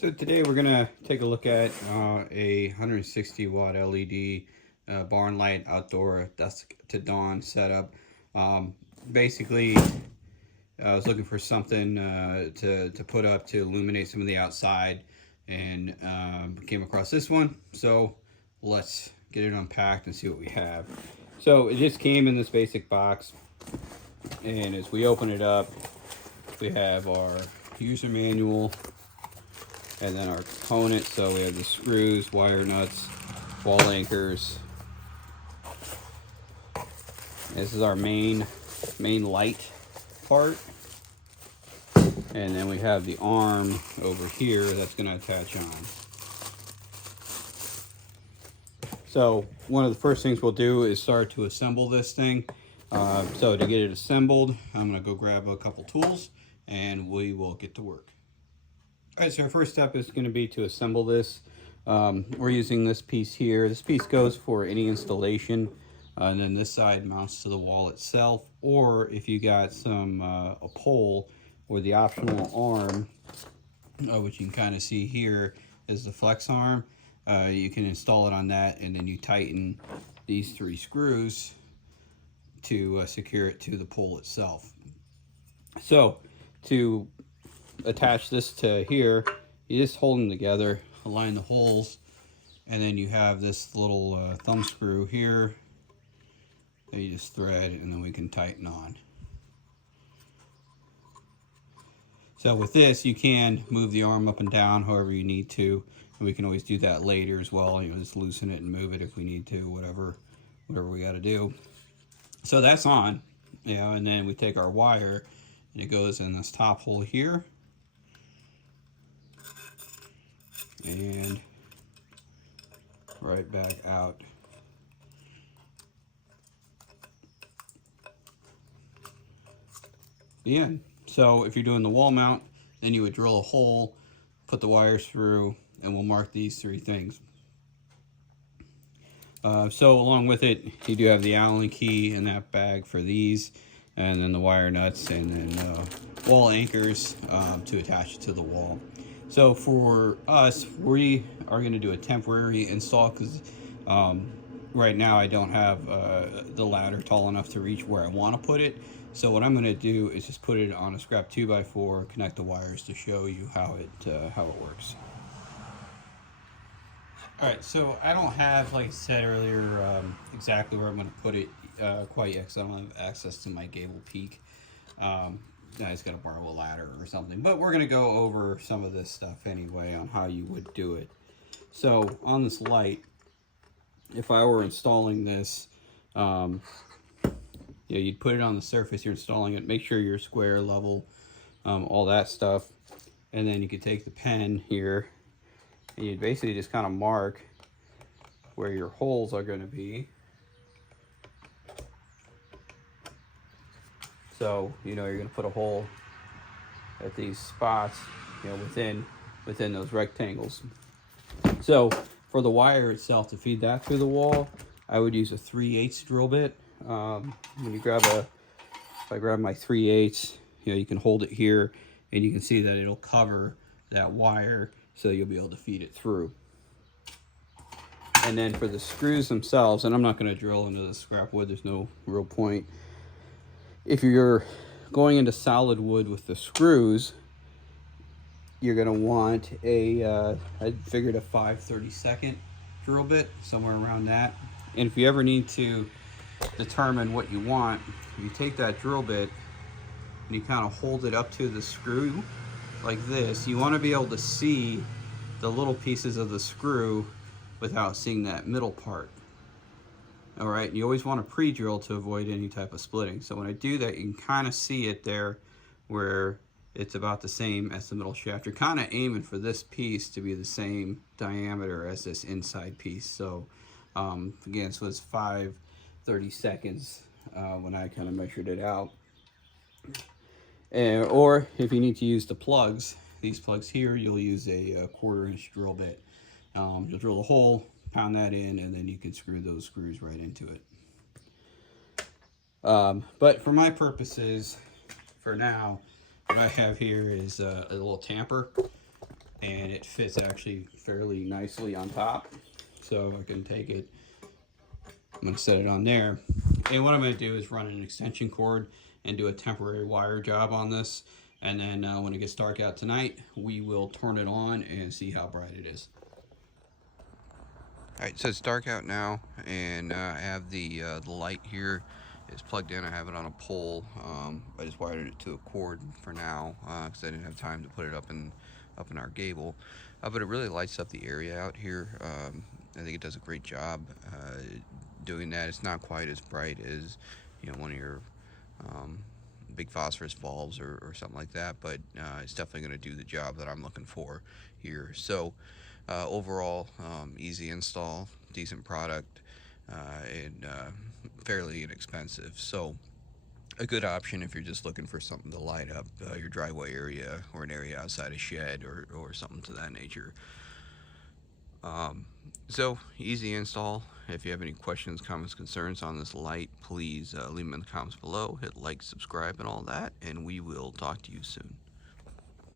So today we're gonna take a look at a 160 watt LED barn light outdoor dusk to dawn setup. Basically, I was looking for something to put up to illuminate some of the outside, and came across this one. So let's get it unpacked and see what we have. So it just came in this basic box, and as we open it up, we have our user manual and then our components. So we have the screws, wire nuts, wall anchors. This is our main light part, and then we have the arm over here that's going to attach on. So one of the first things we'll do is start to assemble this thing. So to get it assembled, I'm going to go grab a couple tools and we will get to work. All right, so our first step is going to be to assemble this. We're using this piece here. This piece goes for any installation, and then this side mounts to the wall itself. Or if you got a pole or the optional arm, which you can kind of see here is the flex arm, you can install it on that, and then you tighten these 3 screws to secure it to the pole itself. So to attach this to here, you just hold them together, align the holes, and then you have this little thumb screw here that you just thread, and then we can tighten on. So with this, you can move the arm up and down however you need to, and we can always do that later as well. You know, just loosen it and move it if we need to, whatever we got to do. So that's on, you know, and then we take our wire and it goes in this top hole here, and right back out. The end. So if you're doing the wall mount, then you would drill a hole, put the wires through, and we'll mark these 3 things. So along with it, you do have the Allen key in that bag for these, and then the wire nuts, and then wall anchors to attach it to the wall. So for us, we are going to do a temporary install because right now I don't have the ladder tall enough to reach where I want to put it. So what I'm going to do is just put it on a scrap 2x4, connect the wires to show you how it works. All right, so I don't have, like I said earlier, exactly where I'm going to put it quite yet, because I don't have access to my gable peak. I just got to borrow a ladder or something. But we're going to go over some of this stuff anyway on how you would do it. So on this light, if I were installing this, you'd put it on the surface you're installing it. Make sure you're square, level, all that stuff. And then you could take the pen here, and you'd basically just kind of mark where your holes are going to be. So, you know, you're going to put a hole at these spots, you know, within those rectangles. So for the wire itself, to feed that through the wall, I would use a 3/8 drill bit. When you if I grab my 3/8, you know, you can hold it here, and you can see that it'll cover that wire, so you'll be able to feed it through. And then for the screws themselves, and I'm not going to drill into the scrap wood, there's no real point. If you're going into solid wood with the screws, you're going to want I figured a 5/32 drill bit, somewhere around that. And if you ever need to determine what you want, you take that drill bit and you kind of hold it up to the screw like this. You want to be able to see the little pieces of the screw without seeing that middle part. All right, you always want to pre-drill to avoid any type of splitting. So when I do that, you can kind of see it there where it's about the same as the middle shaft. You're kind of aiming for this piece to be the same diameter as this inside piece. So again, so it's 5/32 when I kind of measured it out. Or if you need to use the plugs, these plugs here, you'll use a 1/4" drill bit. You'll drill a hole, pound that in, and then you can screw those screws right into it. But for my purposes, for now, what I have here is a little tamper. and it fits actually fairly nicely on top. So I can take it, I'm going to set it on there. And what I'm going to do is run an extension cord and do a temporary wire job on this. And then when it gets dark out tonight, we will turn it on and see how bright it is. All right, so it's dark out now, and I have the light here. It's plugged in. I have it on a pole. I just wired it to a cord for now because I didn't have time to put it up in our gable. But it really lights up the area out here. I think it does a great job doing that. It's not quite as bright as, you know, one of your big phosphorus bulbs or something like that, but it's definitely going to do the job that I'm looking for here. So overall, easy install, decent product, and fairly inexpensive. So a good option if you're just looking for something to light up your driveway area or an area outside a shed or something to that nature. So easy install. If you have any questions, comments, concerns on this light, please leave them in the comments below. Hit like, subscribe, and all that, and we will talk to you soon.